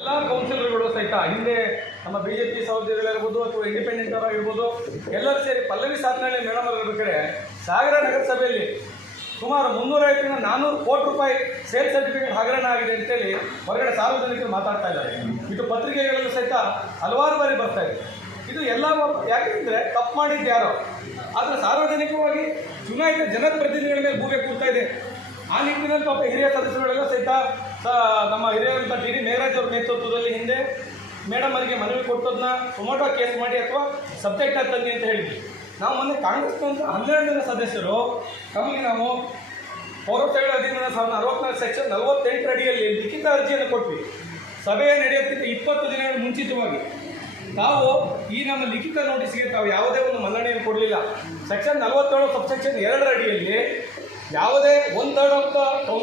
ಎಲ್ಲ ಕೌನ್ಸಿಲರ್ಗಳು ಸಹಿತ, ಹಿಂದೆ ನಮ್ಮ ಬಿ ಜೆ ಪಿ ಸಹೋದರಿಗಳಿರ್ಬೋದು ಅಥವಾ ಇಂಡಿಪೆಂಡೆಂಟ್ ಅವರಾಗಿರ್ಬೋದು ಎಲ್ಲರೂ ಸೇರಿ ಪಲ್ಲವಿ ಸಾಧನೆ ಮೇಡಮ್ ಅವರು ಬೇಕಾದ್ರೆ ಸಾಗರ ನಗರಸಭೆಯಲ್ಲಿ ಸುಮಾರು ಮುನ್ನೂರೈವತ್ತರಿಂದ ನಾನ್ನೂರು ಕೋಟಿ ರೂಪಾಯಿ ಸೇಲ್ ಸರ್ಟಿಫಿಕೇಟ್ ಹಗರಣ ಆಗಿದೆ ಅಂತೇಳಿ ಹೊರಗಡೆ ಸಾರ್ವಜನಿಕರು ಮಾತಾಡ್ತಾ ಇದ್ದಾರೆ. ಇದು ಪತ್ರಿಕೆಗಳಲ್ಲೂ ಸಹಿತ ಹಲವಾರು ಬಾರಿ ಬರ್ತಾ ಇದೆ. ಇದು ಎಲ್ಲ ಯಾಕೆಂದರೆ ತಪ್ಪು ಮಾಡಿದ್ದು ಯಾರೋ. ಆದರೆ ಸಾರ್ವಜನಿಕವಾಗಿ ಚುನಾಯಿತ ಜನಪ್ರತಿನಿಧಿಗಳ ಮೇಲೆ ಭೂಮಿ ಕೂರ್ತಾ ಇದೆ. ಆ ನಿಟ್ಟಿನಲ್ಲಿ ಪಾಪ ಹಿರಿಯ ಸದಸ್ಯರುಗಳೆಲ್ಲ ಸಹಿತ ನಮ್ಮ ಹಿರಿಯರಂತ ಡಿ ಡಿ ಮೇಘರಾಜ್ ಅವ್ರ ನೇತೃತ್ವದಲ್ಲಿ ಹಿಂದೆ ಮೇಡಮ್ ಅವರಿಗೆ ಮನವಿ ಕೊಟ್ಟದನ್ನ ಟೊಮೊಟೊ ಕೇಸ್ ಮಾಡಿ ಅಥವಾ ಸಬ್ಜೆಕ್ಟ್ ತನ್ನಿ ಅಂತ ಹೇಳಿದ್ವಿ. ನಾವು ಮೊನ್ನೆ ಕಾಂಗ್ರೆಸ್ನಂತ ಹನ್ನೆರಡು ಜನ ಸದಸ್ಯರು. ನಮಗೆ ನಾವು ಅರವತ್ತೇಳು ಹದಿಮೂರು ಸಾವಿರದ ಅರವತ್ನಾಲ್ಕು ಸೆಕ್ಷನ್ ನಲವತ್ತೆಂಟರ ಅಡಿಯಲ್ಲಿ ಲಿಖಿತ ಅರ್ಜಿಯನ್ನು ಕೊಟ್ವಿ. ಸಭೆ ನಡೆಯುತ್ತಿದ್ದ ಇಪ್ಪತ್ತು ದಿನಗಳ ಮುಂಚಿತವಾಗಿ. ತಾವು ಈ ನಮ್ಮ ಲಿಖಿತ ನೋಟಿಸ್ಗೆ ತಾವು ಯಾವುದೇ ಒಂದು ಮನ್ನಣೆಯನ್ನು ಕೊಡಲಿಲ್ಲ. ಸೆಕ್ಷನ್ ನಲವತ್ತೇಳು ಸಬ್ಸೆಕ್ಷನ್ ಎರಡರ ಅಡಿಯಲ್ಲಿ ಯಾವುದೇ ಒಂದು ದ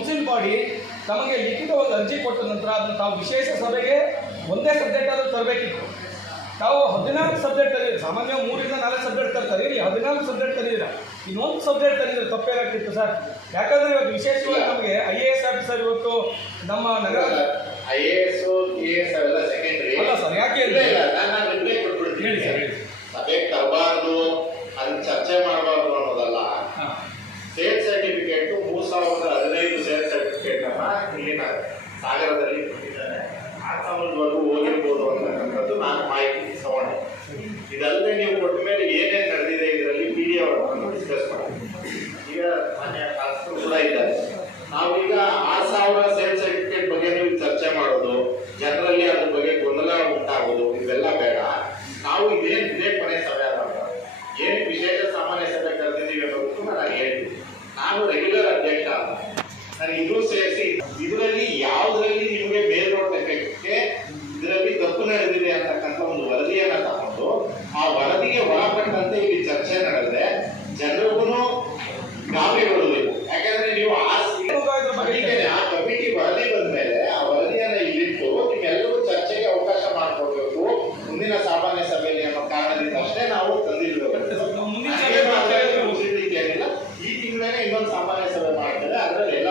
ಕೌನ್ಸಿಲ್ ಮಾಡಿ ತಮಗೆ ಲಿಖಿತ ಒಂದು ಅರ್ಜಿ ಕೊಟ್ಟ ನಂತರ ಅದನ್ನು ತಾವು ವಿಶೇಷ ಸಭೆಗೆ ಒಂದೇ ಸಬ್ಜೆಕ್ಟ್ ಆದರೂ ತರಬೇಕಿತ್ತು. ತಾವು ಹದಿನಾಲ್ಕು ಸಬ್ಜೆಕ್ಟ್ ತಂದಿದ್ದೀರಿ ಸಾಮಾನ್ಯ ಮೂರಿಂದ ನಾಲ್ಕು ಸಬ್ಜೆಕ್ಟ್ ತರ್ತಾರೆ. ಇಲ್ಲಿ ಹದಿನಾಲ್ಕು ಸಬ್ಜೆಕ್ಟ್ ತಂದಿದ್ದೀರ ಇನ್ನೊಂದು ಸಬ್ಜೆಕ್ಟ್ ತಂದಿದ್ರೆ ತಪ್ಪೇನಾಗ್ತಿತ್ತು ಸರ್. ಯಾಕಂದರೆ ಇವತ್ತು ವಿಶೇಷವಾಗಿ ನಮಗೆ ಐ ಎ ಎಸ್ ಆಫೀಸರ್ ಇವತ್ತು ನಮ್ಮ ನಗರ I A S K S ಅವೆಲ್ಲ ಸೆಕೆಂಡ್ರಿ ಅಲ್ಲ ಸರ್ ಯಾಕೆ ಹೇಳಿ ಸರ್ ತರಬಾರ್ದು ಅದನ್ನ ಚರ್ಚೆ ಮಾಡಬಾರ್ದು ಅನ್ನೋದಲ್ಲ. ಸ್ಟೇಟ್ ಸರ್ಟಿಫಿಕೇಟ್ ಮೂರ್ ಸಾವಿರದ ಸಾಗರದಲ್ಲಿ ಕೊಟ್ಟಿದ್ದಾರೆ. ಆ ಸಂಬಂಧವರೆಗೂ ಹೋಗಿರ್ಬೋದು ಅಂತಕ್ಕಂಥದ್ದು ನಾನು ಮಾಹಿತಿ ತಗೊಂಡೆ. ಇದಲ್ಲದೆ ನೀವು ಕೊಟ್ಟ ಮೇಲೆ ಏನೇನು ನಡೆದಿದೆ ಇದರಲ್ಲಿ ಪಿ ಡಿ ಅವರನ್ನು ಡಿಸ್ಕಸ್ ಮಾಡಿ. ಈಗ ಮಾನ್ಯ ಶಾಸಕರು ಕೂಡ ಇದ್ದಾರೆ. ನಾವೀಗ ಆರು ಸಾವಿರ ಸೇಲ್ ಸರ್ಟಿಫಿಕೇಟ್ ಬಗ್ಗೆ ನೀವು ಚರ್ಚೆ ಮಾಡೋದು, ಜನರಲ್ಲಿ ಅದ್ರ ಬಗ್ಗೆ ಗೊಂದಲ ಉಂಟಾಗೋದು ಇವೆಲ್ಲ ಬೇಡ. ನಾವು ಇದೇನು ಇದೇ ಕೊನೆ ಸಭೆ ಅಲ್ಲ ಏನು ವಿಶೇಷ ಸಾಮಾನ್ಯ ಸಭೆ ಕರೆದಿದ್ದೀವಿ ಅನ್ನೋದಕ್ಕೂ ನಾನು ಹೇಳ್ತೀನಿ. ನಾನು ರೆಗ್ಯುಲರ್ ಅಧ್ಯಕ್ಷ ಅಲ್ಲ. ನನಗೆ ಇದು ಆ ವರದಿಗೆ ಒಳಪಟ್ಟಂತೆ ಇಲ್ಲಿ ಚರ್ಚೆ ನಡೆದ್ರೆ ಜನರಿಗೂ ಗಾಬರಿ ಯಾಕಂದ್ರೆ ನೀವು ಆ ಆ ಕಮಿಟಿ ವರದಿ ಬಂದ್ಮೇಲೆ ಆ ವರದಿಯನ್ನ ಇಲ್ಲಿಟ್ಟು ನಿಮ್ಗೆಲ್ಲರೂ ಚರ್ಚೆಗೆ ಅವಕಾಶ ಮಾಡಿಕೊಡ್ಬೇಕು. ಮುಂದಿನ ಸಾಮಾನ್ಯ ಸಭೆಯಲ್ಲಿ ಅನ್ನೋ ಕಾರಣದಿಂದ ಅಷ್ಟೇ ನಾವು ತಂದಿರ್ಬೇಕು ಈ ತಿಂಗಳೇ ಇನ್ನೊಂದು ಸಾಮಾನ್ಯ ಸಭೆ ಮಾಡ್ತಾರೆ ಅದರಲ್ಲಿ ಎಲ್ಲ